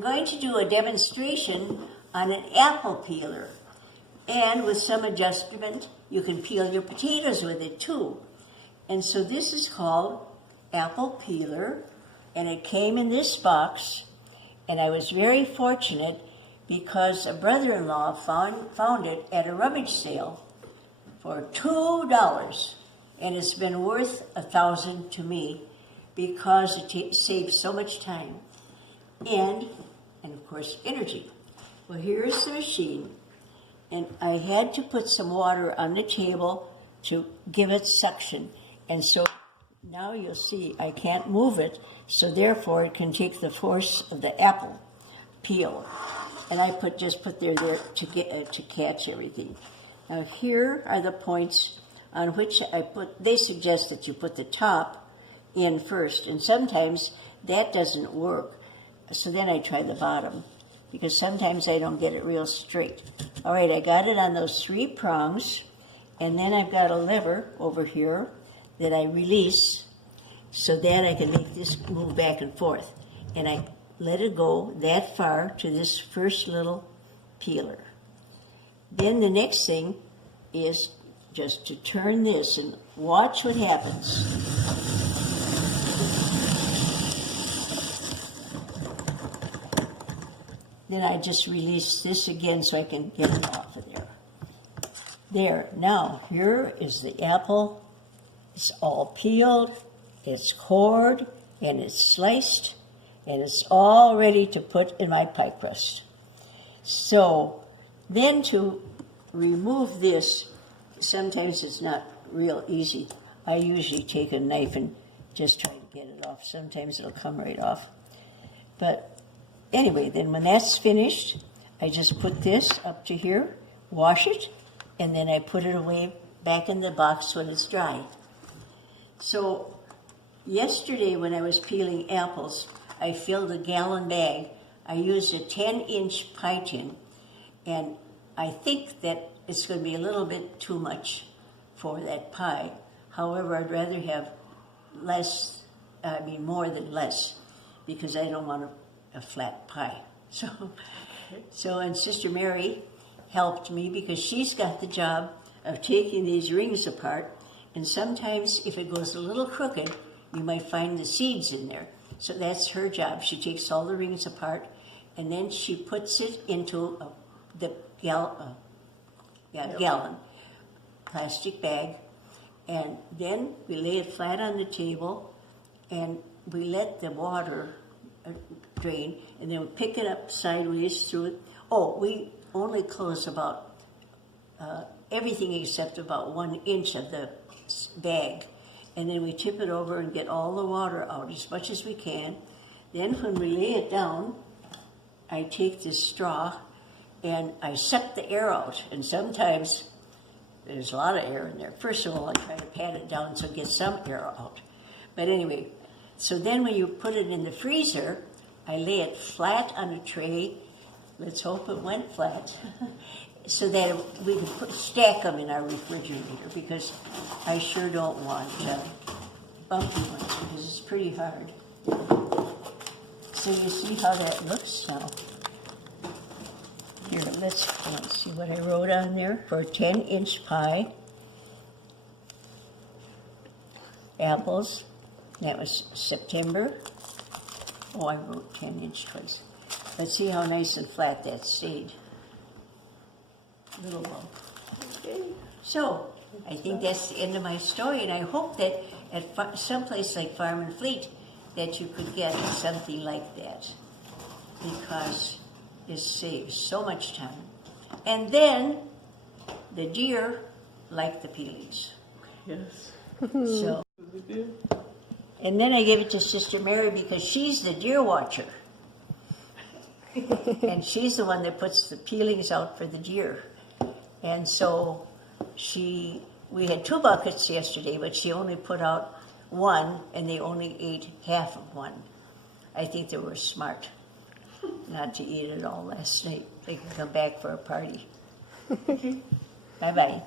I'm going to do a demonstration on an apple peeler. And with some adjustment, you can peel your potatoes with it too. And so this is called apple peeler, and it came in this box, and I was very fortunate because a brother-in-law found it at a rummage sale for $2, and it's been worth $1,000 to me because it saves so much time and of course energy. Well, here's the machine, and I had to put some water on the table to give it suction, and so now you'll see I can't move it, so therefore it can take the force of the apple peel, and I just put there to catch everything. Now here are the points on which they suggest that you put the top in first, and sometimes that doesn't work, so then I try the bottom, because sometimes I don't get it real straight. All right, I got it on those 3 prongs, and then I've got a lever over here that I release so that I can make this move back and forth. And I let it go that far to this first little peeler. Then the next thing is just to turn this and watch what happens. Then I just release this again so I can get it off of there. There, now here is the apple. It's all peeled, it's cored, and it's sliced, and it's all ready to put in my pie crust. So then to remove this, sometimes it's not real easy. I usually take a knife and just try to get it off. Sometimes it'll come right off. But anyway, then when that's finished, I just put this up to here, wash it, and then I put it away back in the box when it's dry. So yesterday when I was peeling apples, I filled a gallon bag. I used a 10-inch pie tin, and I think that it's going to be a little bit too much for that pie. However, I'd rather have more than less, because I don't want a flat pie. So and Sister Mary helped me because she's got the job of taking these rings apart, and sometimes if it goes a little crooked, you might find the seeds in there. So that's her job. She takes all the rings apart, and then she puts it into the gallon plastic bag, and then we lay it flat on the table, and we let the water drain, and then we pick it up sideways through it. Oh, we only close about everything except about 1 inch of the bag, and then we tip it over and get all the water out as much as we can. Then when we lay it down, I take this straw and I suck the air out, and sometimes there's a lot of air in there. First of all, I try to pat it down so it gets some air out. But anyway, so then when you put it in the freezer, I lay it flat on a tray. Let's hope it went flat. So that we can stack them in our refrigerator, because I sure don't want bumpy ones, because it's pretty hard. So you see how that looks now. Here, let's see what I wrote on there. For a 10-inch pie, apples, that was September. Oh, I wrote 10-inch twice. Let's see how nice and flat that stayed. Little lump. Okay. So, I think that's the end of my story, and I hope that at someplace like Farm and Fleet that you could get something like that, because it saves so much time. And then the deer like the peelings. Yes. So, and then I gave it to Sister Mary because she's the deer watcher. And she's the one that puts the peelings out for the deer. And so we had 2 buckets yesterday, but she only put out 1, and they only ate half of 1. I think they were smart not to eat it all last night. They can come back for a party. Bye-bye.